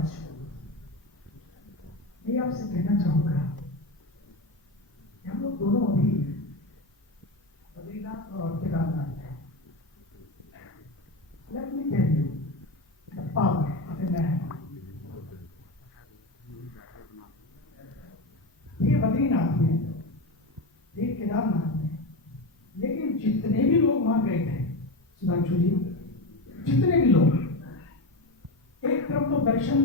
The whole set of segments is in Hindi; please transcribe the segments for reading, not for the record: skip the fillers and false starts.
आज मैं आपसे कहना चाहूंगा कि हम लोग दोनों अभी बद्रीनाथ और केदारनाथ हैं। Let me tell you the power of a man. ये बद्रीनाथ में, ये केदारनाथ में, लेकिन जितने भी लोग वहां गए थे सुधांशु जी, जितने भी लोग, एक तरफ तो दर्शन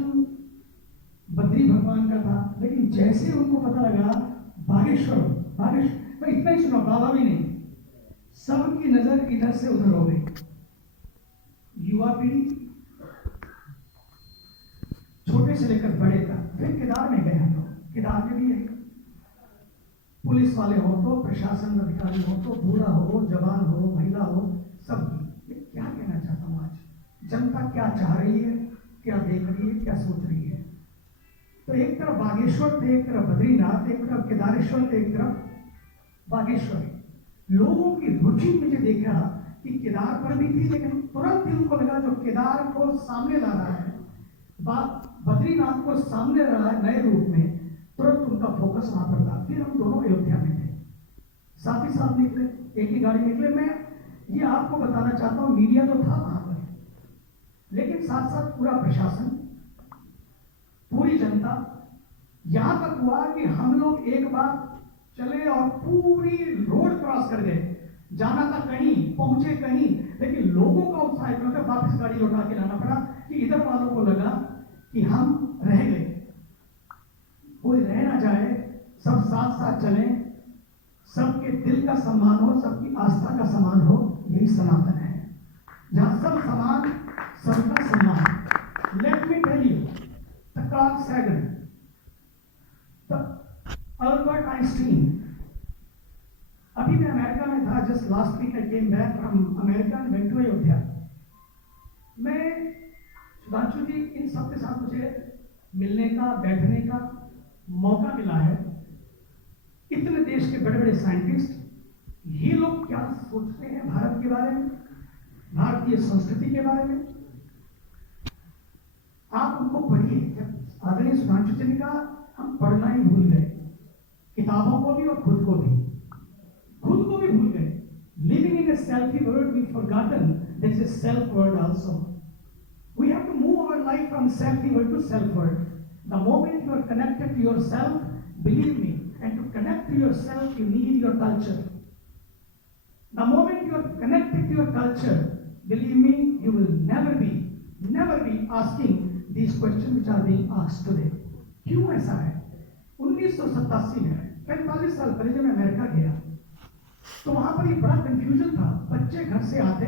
बद्री भगवान का था, लेकिन जैसे उनको पता लगा बागेश्वर मैं इतना ही सुना, बाबा भी नहीं, सबकी नजर इधर से उधर हो गई। युवा पीढ़ी छोटे से लेकर बड़े तक। फिर केदार में गए हम लोग। केदार में भी एक पुलिस वाले हो तो, प्रशासन अधिकारी हो तो, बूढ़ा हो, जवान हो, महिला हो, सब। ये क्या कहना चाहता हूं, आज जनता क्या चाह रही है, क्या देख रही है, क्या सोच रही है। तो एक तरफ बागेश्वर थे, एक तरफ बद्रीनाथ, एक तरफ केदारेश्वर थे, एक तरफ बागेश्वर। लोगों की रुचि मुझे देखा कि केदार पर भी थी, लेकिन तुरंत ही उनको लगा जो केदार को सामने ला रहा है, बद्रीनाथ को सामने ला रहा है नए रूप में, तुरंत उनका फोकस वहां पर था। फिर हम दोनों अयोध्या में थे, साथ ही साथ निकले, एक ही गाड़ी निकले। मैं ये आपको बताना चाहता हूँ, मीडिया तो था वहां पर, लेकिन साथ साथ पूरा प्रशासन, पूरी जनता। यहां तक हुआ कि हम लोग एक बार चले और पूरी रोड क्रॉस कर गए, जाना था कहीं, पहुंचे कहीं, लेकिन लोगों का उत्साह इतना था, वापस गाड़ी लौटा के लाना पड़ा कि इधर वालों को लगा कि हम रह गए, कोई रह ना जाए, सब साथ साथ चलें, सबके दिल का सम्मान हो, सबकी आस्था का सम्मान हो। यही सनातन है, जहां सब समान, सबका सम्मान। Let me tell you, the Carl Sagan, the Albert Einstein. अभी मैं अमेरिका में था, just last week I came back from America and went to Ayodhya. मैं सुधांशु जी, इन सबके साथ मुझे मिलने का, बैठने का मौका मिला है। इतने देश के बड़े बड़े साइंटिस्ट, ये लोग क्या सोचते हैं भारत के बारे में, भारतीय संस्कृति के बारे में, आप उनको पढ़िए। आदरणीय सुधांशु जी ने कहा, हम पढ़ना ही भूल गए, किताबों को भी और खुद को भी भूल गए। Living in a selfie world, we've forgotten there's a self world also. We have to move our life from selfie world to self world. The moment you are connected to yourself, believe me, and to connect to yourself, you need your culture. The moment you are connected to your culture, believe me, you will never be asking these questions which are being asked today. क्यों ऐसा है? 1987 में, 45 साल पहले जब मैं अमेरिका गया, तो वहां पर ये बड़ा कंफ्यूजन था। बच्चे घर से आते,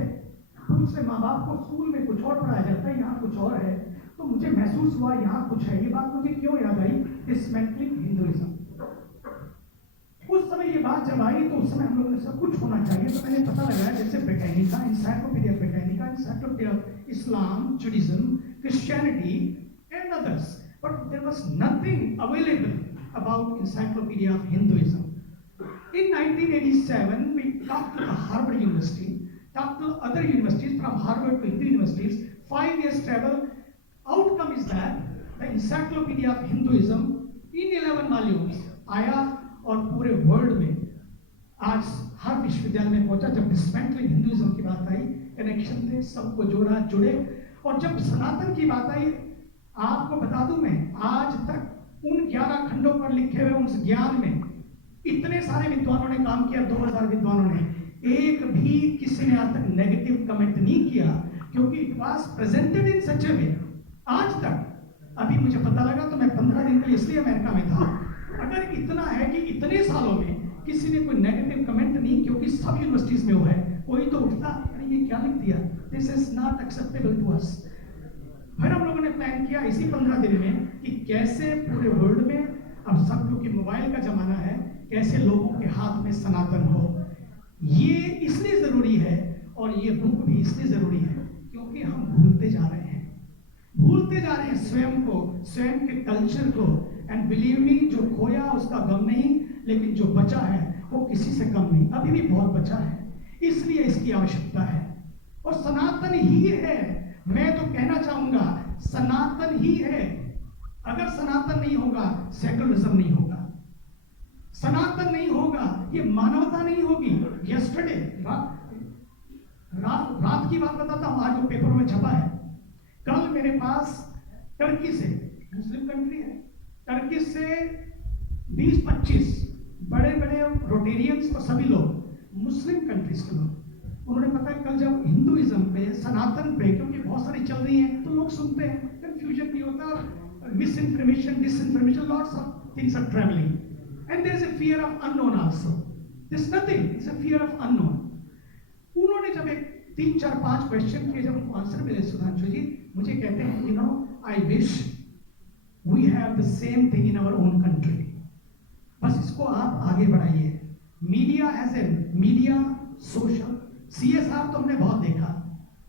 पूछते माँ बाप को, स्कूल में कुछ और पढ़ाया जाता है, यहाँ कुछ और है। तो मुझे महसूस हुआ यहाँ कुछ है। ये बात मुझे क्यों याद आई? Dismantling Hinduism. उस समय ये बात जब आई, तो उस समय हम लोगों ने सब कुछ होना चाहिए। तो मैंने पता लगाया, जैसे Britannica, encyclopaedia Britannica, encyclopaedia of Islam, Judaism, Christianity and others, but there was nothing available about encyclopaedia of Hinduism. In 1987, we talked to the Harvard University, talked to other universities, from Harvard to Hindu universities, 5 years travel. Outcome is that the Encyclopedia of Hinduism in 11 volumes आया, और पूरे वर्ल्ड में आज हर विश्वविद्यालय में पहुंचा। जब डिसमेंटलिंग हिंदुइज्म की बात आई, कनेक्शन थे, सबको जोड़ा, जुड़े। और जब सनातन की बात आई, आपको बता दूं मैं, आज तक उन 11 खंडों पर लिखे हुए उस ज्ञान में इतने सारे विद्वानों ने काम किया, 2000 विद्वानों ने, एक भी किसी ने आज तक नेगेटिव कमेंट नहीं किया, क्योंकि इट वाज प्रेजेंटेड इन सच अ वे। आज तक, अभी मुझे पता लगा तो मैं 15 दिन के लिए इसलिए अमेरिका में था। अगर इतना है कि इतने सालों में किसी ने कोई नेगेटिव कमेंट नहीं, क्योंकि सब यूनिवर्सिटीज में वो है, कोई तो उठता, अरे ये क्या लिख दिया, this is not acceptable to us. फिर हम लोगों ने प्लान किया इसी 15 दिन में कि कैसे पूरे वर्ल्ड में, अब सब, क्योंकि मोबाइल का जमाना है, कैसे लोगों के हाथ में सनातन हो। ये इसलिए जरूरी है, और ये बुक भी इसलिए जरूरी है, क्योंकि हम भूलते जा रहे हैं स्वयं को, स्वयं के कल्चर को। एंड बिलीव मी, जो खोया उसका गम नहीं, लेकिन जो बचा है वो किसी से कम नहीं, अभी भी बहुत बचा है। इसलिए इसकी आवश्यकता है, और सनातन ही है। मैं तो कहना चाहूंगा चाहूंगा सनातन ही है। अगर सनातन नहीं होगा सेकुलरिज्म नहीं होगा, सनातन नहीं होगा ये मानवता नहीं होगी। यस्टरडे रात की बात बताता हूं, आज जो पेपरों में छपा है, कल मेरे पास टर्की से, मुस्लिम कंट्री है, टर्की से 20-25 बड़े बड़े रोटेरियंस और सभी लोग मुस्लिम कंट्रीज के लोग, उन्होंने पता है कल जब हिंदुइज्म पे, सनातन पे, क्योंकि बहुत सारी चल रही है तो लोग सुनते हैं, कंफ्यूजन भी होता है, misinformation, disinformation, lots of things are travelling and there is a fear of unknown also, this nothing, it's a fear of unknown. उन्होंने जब एक 3-4-5 क्वेश्चन किए, जब आंसर मिले सुधांशु जी, मुझे कहते हैं you know I wish we have the same thing in our own country. बस इसको आप आगे बढ़ाइए। Media as a media, social, CSR तो हमने बहुत देखा,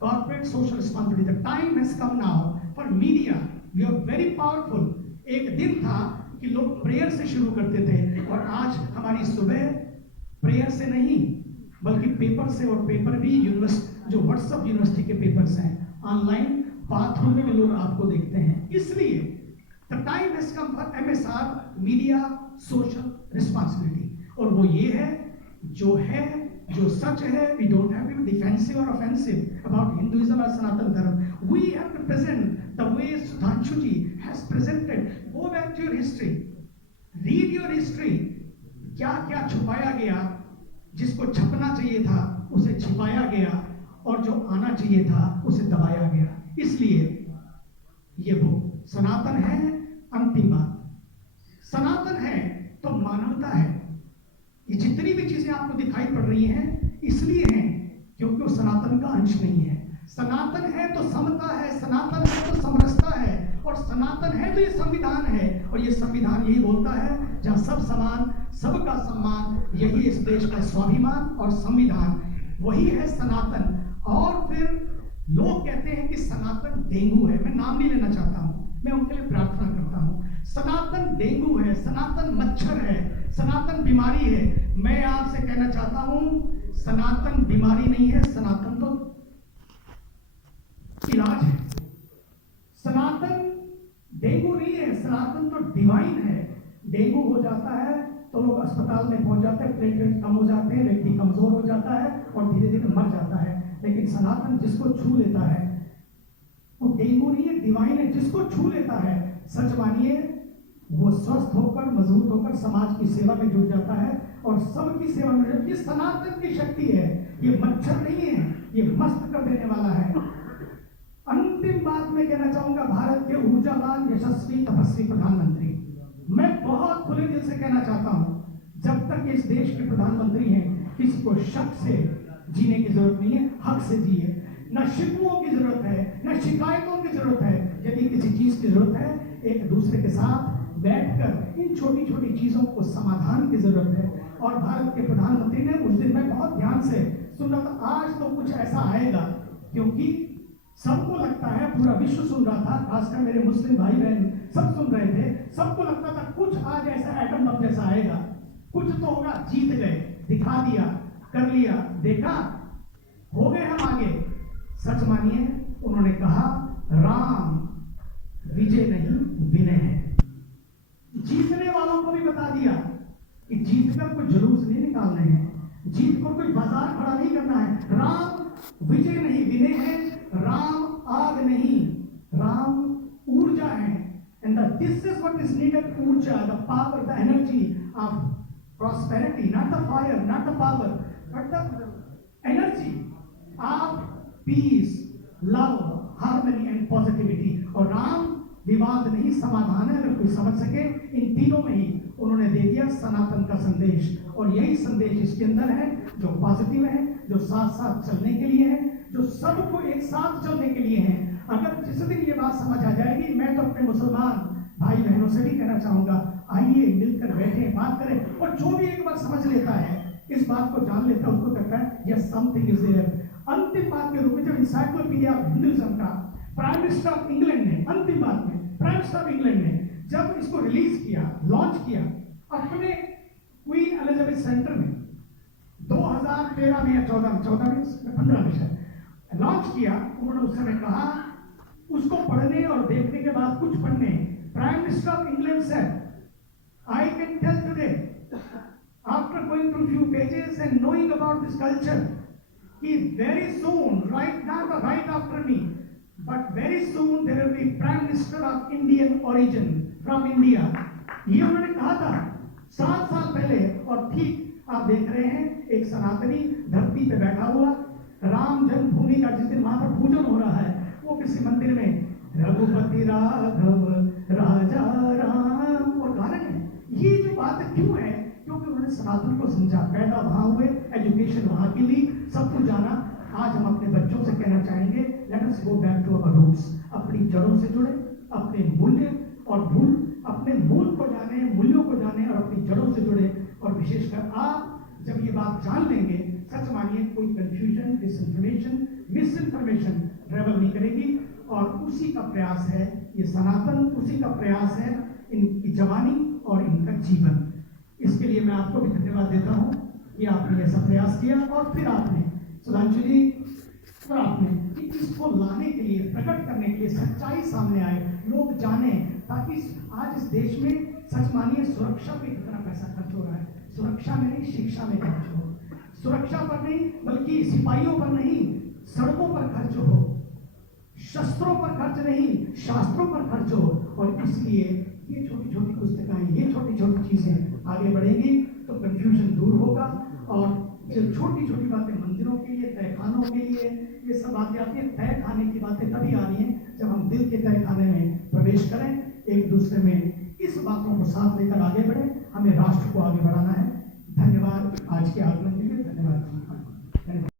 corporate social responsibility, the time has come now for media, we are very powerful. एक दिन था कि लोग प्रेयर से शुरू करते थे और आज हमारी सुबह प्रेयर से नहीं बल्कि पेपर से, और पेपर भी यूनिवर्सिटी, जो व्हाट्सएप यूनिवर्सिटी के पेपर्स हैं, ऑनलाइन बाथरूम में लोग आपको देखते हैं। इसलिए the time has come for MSR, media social responsibility, और वो ये है जो सच है। We don't have to be defensive और ऑफेंसिव अबाउट हिंदुइज्म और Sanatan Dharma. We have to present the way Sudhanshu ji has presented. Go back to your history, read your history, क्या क्या छुपाया गया, जिसको छपना चाहिए था उसे छिपाया गया, और जो आना चाहिए था उसे दबाया गया। इसलिए ये वो सनातन है। अंतिम बात, सनातन है तो मानवता है। ये जितनी भी चीजें आपको दिखाई पड़ रही हैं इसलिए हैं क्योंकि वो सनातन का अंश नहीं है। सनातन है तो समता है, सनातन है तो समरसता है, और सनातन है तो ये संविधान है, और ये संविधान यही बोलता है जहां सब समान, सबका सम्मान, यही इस देश का स्वाभिमान और संविधान, वही है सनातन। और फिर लोग कहते हैं कि सनातन डेंगू है, मैं नाम नहीं लेना चाहता हूं, मैं उनके लिए प्रार्थना करता हूं। सनातन डेंगू है, सनातन मच्छर है, सनातन बीमारी है। मैं आपसे कहना चाहता हूं सनातन बीमारी नहीं है, सनातन तो इलाज है। सनातन डेंगू नहीं है, सनातन तो डिवाइन है। डेंगू हो जाता है तो लोग अस्पताल में पहुंच जाते हैं, प्लेटलेट कम हो जाते हैं, व्यक्ति कमजोर हो जाता है और धीरे धीरे मर जाता है। लेकिन सनातन जिसको छू लेता है वो डेंगू नहीं है, डिवाइन है। जिसको छू लेता है, सच मानिए, वो स्वस्थ होकर, मजबूत होकर समाज की सेवा में जुट जाता है और सबकी सेवा में। ये सनातन की शक्ति है, ये मच्छर नहीं है, ये मस्त कर देने वाला है। अंतिम बात मैं कहना चाहूंगा, भारत के ऊर्जावान, यशस्वी, तपस्वी प्रधानमंत्री, मैं बहुत खुले दिल से कहना चाहता हूं, जब तक इस देश के प्रधानमंत्री हैं, किसी को शक से जीने की जरूरत नहीं है, हक से जिए। न शिकवों की जरूरत है, न शिकायतों की जरूरत है। यदि किसी चीज की जरूरत है, एक दूसरे के साथ बैठकर इन छोटी छोटी चीजों को समाधान की जरूरत है। और भारत के प्रधानमंत्री ने, उस दिन मैं बहुत ध्यान से सुन रहा था, आज तो कुछ ऐसा आएगा, क्योंकि सबको लगता है, पूरा विश्व सुन रहा था, खासकर मेरे मुस्लिम भाई बहन सब सुन रहे थे, सबको लगता था कुछ आज ऐसा एटम बम जैसा आएगा, कुछ तो होगा। जीत गए, दिखा दिया, कर लिया, देखा, हो गए हम आगे। सच मानिए, उन्होंने कहा राम विजय नहीं विनय है। जीतने वालों को भी बता दिया कि जीतकर कोई जुलूस नहीं निकालने हैं, जीतकर कोई बाजार खड़ा नहीं करना है। राम विजय नहीं विनय है, राम आग नहीं, राम ऊर्जा है। And this is what is needed, ऊर्जा, the power, the energy of prosperity, not the fire, not the power, but the energy of peace, love, harmony and positivity। और राम विवाद नहीं, समाधान है। अगर कोई समझ सके, इन तीनों में ही उन्होंने दे दिया सनातन का संदेश, और यही संदेश इसके अंदर है, जो पॉजिटिव है, जो साथ साथ चलने के लिए है, जो सबको एक साथ चलने के लिए है। अगर जिस दिन ये बात समझ आ जाएगी, मैं तो अपने मुसलमान भाई बहनों से भी कहना चाहूंगा, आइए मिलकर बैठे, बात करें। और जो भी एक बार समझ लेता है, इस बात को जान लेता है, उसको कहता है यस समथिंग इज देयर। अंतिम बात के रूप में, जब इंसाइक्लोपीडिया ऑफ हिंदुइज्म का प्राइम मिनिस्टर ऑफ इंग्लैंड ने, अंतिम बात में प्राइम मिनिस्टर ऑफ इंग्लैंड ने जब इसको रिलीज किया, लॉन्च किया अपने क्वीन एलिजाबेथ सेंटर में 2013 में या 14 में 15 में शायद लॉन्च किया, उन्होंने उस समय कहा उसको पढ़ने और देखने के बाद कुछ पढ़ने, prime minister of England said, I can tell today, after going through few pages and knowing about this culture, कि very soon, right now, right after me, but very soon there will be Prime Minister of Indian origin from India. ये उन्होंने कहा था 7 साल पहले, और ठीक आप देख रहे हैं एक सनातनी धरती पे बैठा हुआ, राम जन्मभूमि का जिस दिन वहां पर पूजन हो रहा है, वो किसी मंदिर में रघुपति राघव राजा राम और गा रहे हैं। ये जो बात क्यों है? क्योंकि उन्होंने सनातन को समझा, पैदा वहां हुए, एजुकेशन वहां की ली, सब कुछ जाना। आज हम अपने बच्चों से कहना चाहेंगे, let us go back to our roots, अपनी जड़ों से जुड़े, अपने मूल्य और अपने मूल को जाने, मूल्यों को जाने और अपनी जड़ों से जुड़े। और विशेषकर आप जब ये बात जान लेंगे, सच मानिए कोई कंफ्यूजन, डिसइंफॉर्मेशन, मिसइंफॉर्मेशन ट्रेवल नहीं करेगी। और उसी का प्रयास है ये सनातन, उसी का प्रयास है इनकी जवानी और इनका जीवन। इसके लिए मैं आपको भी धन्यवाद देता हूँ कि आपने ऐसा प्रयास किया, और फिर आपने सुधांशु जी और आपने कि इसको लाने के लिए, प्रकट करने के लिए, सच्चाई सामने आए, लोग जाने, ताकि आज इस देश में सच मानिए सुरक्षा पे कितना पैसा खर्च हो रहा है। सुरक्षा में नहीं, शिक्षा में खर्च हो, सुरक्षा पर नहीं बल्कि सिपाहियों पर नहीं, सड़कों पर खर्च हो, शस्त्रों पर खर्च नहीं, शास्त्रों पर खर्च हो। और इसलिए ये छोटी छोटी पुस्तकें, ये छोटी छोटी चीजें आगे बढ़ेंगी तो कंफ्यूजन दूर होगा। और जो छोटी छोटी बातें मंदिरों के लिए, तहखानों के लिए, ये सब बातें आती है। तय खाने की बातें तभी आ रही हैं जब हम दिल के तय खाने में प्रवेश करें, एक दूसरे में इस बातों को साथ लेकर आगे बढ़े। हमें राष्ट्र को आगे बढ़ाना है। धन्यवाद आज के आगमन के लिए, धन्यवाद।